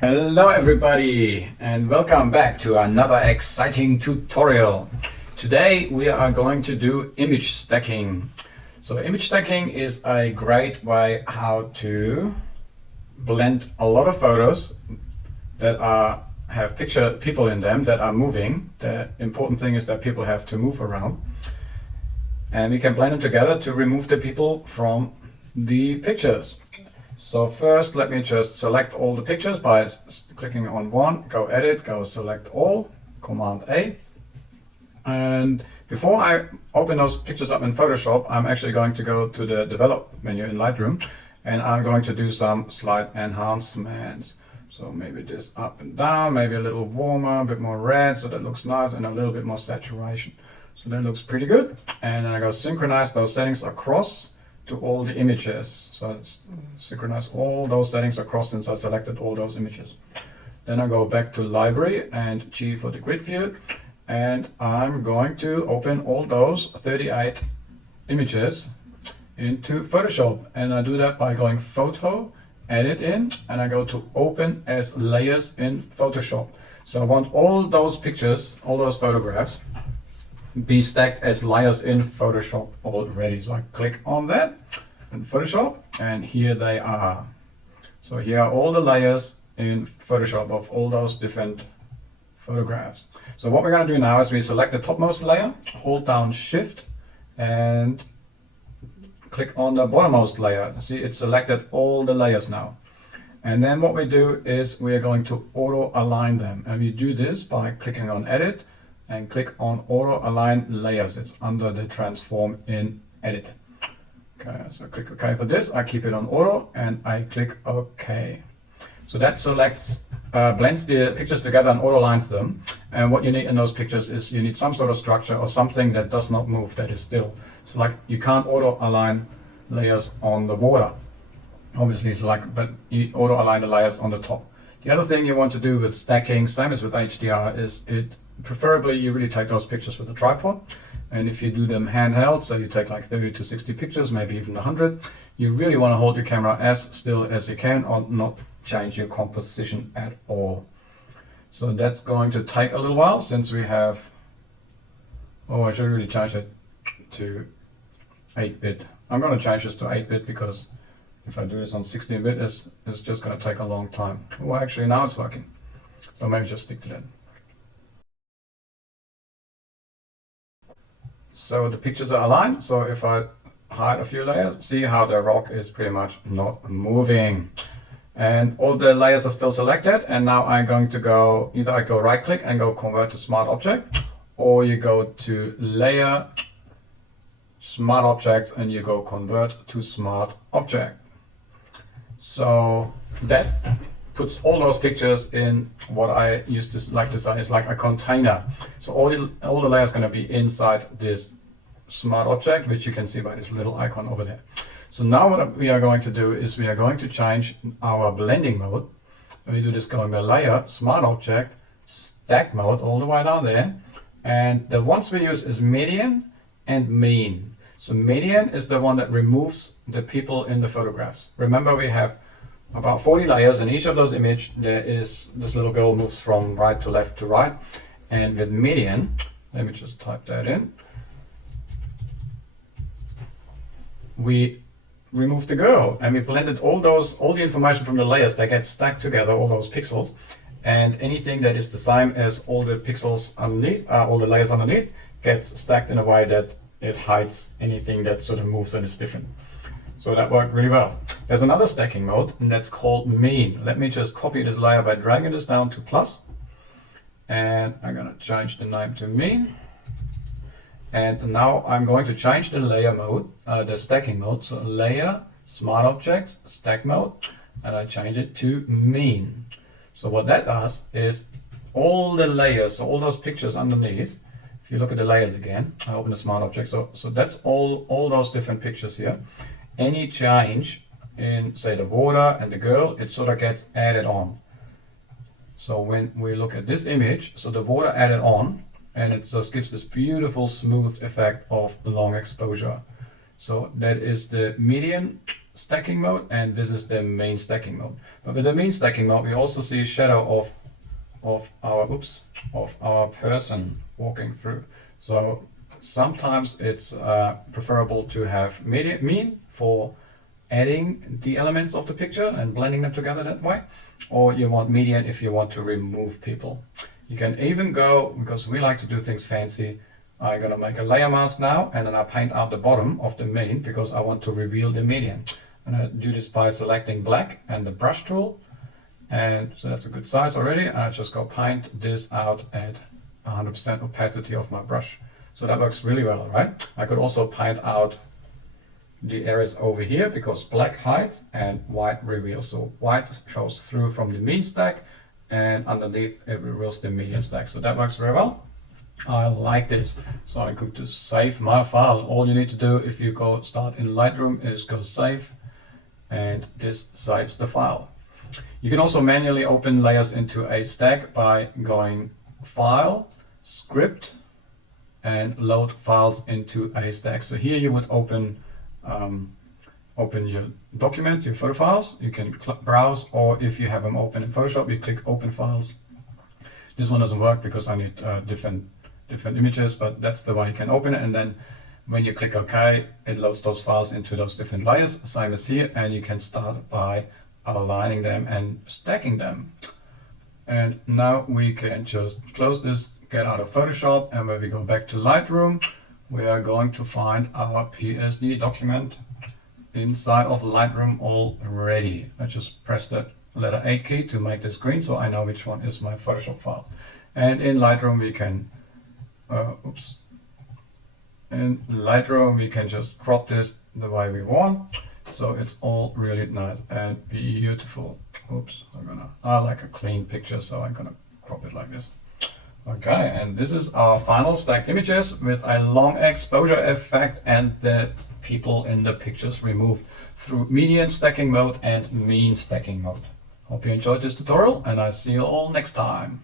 Hello everybody and welcome back to another exciting tutorial. Today we are going to do image stacking. So image stacking is a great way how to blend a lot of photos that have people in them that are moving. The important thing is that people have to move around. And we can blend them together to remove the people from the pictures. So first, let me just select all the pictures by clicking on one, go edit, go select all, Command A. And before I open those pictures up in Photoshop, I'm actually going to go to the develop menu in Lightroom and I'm going to do some slight enhancements. So maybe this up and down, maybe a little warmer, a bit more red, so that looks nice, and a little bit more saturation. So that looks pretty good. And I go synchronize those settings across to all the images. So synchronize all those settings across since I selected all those images. Then I go back to library and G for the grid view. And I'm going to open all those 38 images into Photoshop. And I do that by going Photo, Edit in, and I go to Open as Layers in Photoshop. So I want all those pictures, all those photographs, be stacked as layers in Photoshop already. So I click on that in Photoshop and here they are. So here are all the layers in Photoshop of all those different photographs. So what we're going to do now is we select the topmost layer, hold down Shift and click on the bottommost layer. See, it's selected all the layers now. And then what we do is we are going to auto align them, and we do this by clicking on Edit and click on Auto Align Layers. It's under the Transform in Edit. Okay, so click OK for this. I keep it on Auto and I click OK. So that selects, blends the pictures together and auto aligns them. And what you need in those pictures is you need some sort of structure or something that does not move, that is still. So like you can't auto align layers on the water. Obviously it's like, but you auto align the layers on the top. The other thing you want to do with stacking, same as with HDR, is preferably you really take those pictures with a tripod, and if you do them handheld, so you take like 30 to 60 pictures, maybe even 100, you really want to hold your camera as still as you can or not change your composition at all. So that's going to take a little while since we have, I should really change it to 8-bit. I'm going to change this to 8-bit because if I do this on 16-bit, it's just going to take a long time. Well, actually now it's working, so maybe just stick to that. So the pictures are aligned, so if I hide a few layers, see how the rock is pretty much not moving. And all the layers are still selected, and now I'm going to go, either I go right click and go Convert to Smart Object, or you go to Layer, Smart Objects, and you go Convert to Smart Object. So that puts all those pictures in what I used to like to say is like a container. So all the layers are going to be inside this smart object, which you can see by this little icon over there. So now what we are going to do is we are going to change our blending mode. And we do this going by Layer, Smart Object, Stack Mode, all the way down there. And the ones we use is Median and Mean. So Median is the one that removes the people in the photographs. Remember, we have about 40 layers in each of those images. There is this little girl moves from right to left to right, and with median, let me just type that in, we remove the girl and we blended all the information from the layers that get stacked together, all those pixels, and anything that is the same as all the pixels underneath, all the layers underneath, gets stacked in a way that it hides anything that sort of moves and is different. So that worked really well. There's another stacking mode, and that's called Mean. Let me just copy this layer by dragging this down to plus. And I'm going to change the name to Mean. And now I'm going to change the layer mode, the stacking mode. So Layer, Smart Objects, Stack Mode. And I change it to Mean. So what that does is all the layers, so all those pictures underneath, if you look at the layers again, I open the Smart Object. So that's all those different pictures here. Any change in, say, the water and the girl, it sort of gets added on. So when we look at this image, so the water added on, and it just gives this beautiful smooth effect of long exposure. So that is the median stacking mode and this is the main stacking mode. But with the main stacking mode we also see a shadow of our person walking through. So sometimes it's preferable to have mean for adding the elements of the picture and blending them together that way, or you want median if you want to remove people. You can even go, because we like to do things fancy, I'm gonna make a layer mask now and then I paint out the bottom of the main because I want to reveal the median. I'm gonna do this by selecting black and the brush tool, and so that's a good size already. I just go paint this out at 100% opacity of my brush. So that works really well, right? I could also paint out the areas over here because black hides and white reveals. So white shows through from the mean stack and underneath it reveals the median stack. So that works very well. I like this. So I'm going to save my file. All you need to do if you go start in Lightroom is go save, and this saves the file. You can also manually open layers into a stack by going File, Script, and Load Files into a stack. So here you would open your documents, your photo files. You can browse, or if you have them open in Photoshop, you click Open Files. This one doesn't work because I need different images, but that's the way you can open it. And then when you click OK, it loads those files into those different layers, same as here, and you can start by aligning them and stacking them. And now we can just close this, get out of Photoshop, and when we go back to Lightroom, we are going to find our PSD document inside of Lightroom already. I just press the letter 8 key to make this green so I know which one is my Photoshop file. And in Lightroom we can just crop this the way we want, so it's all really nice and beautiful. I like a clean picture, so I'm gonna crop it like this. Okay, and this is our final stacked images with a long exposure effect and the people in the pictures removed through median stacking mode and mean stacking mode. Hope you enjoyed this tutorial, and I see you all next time.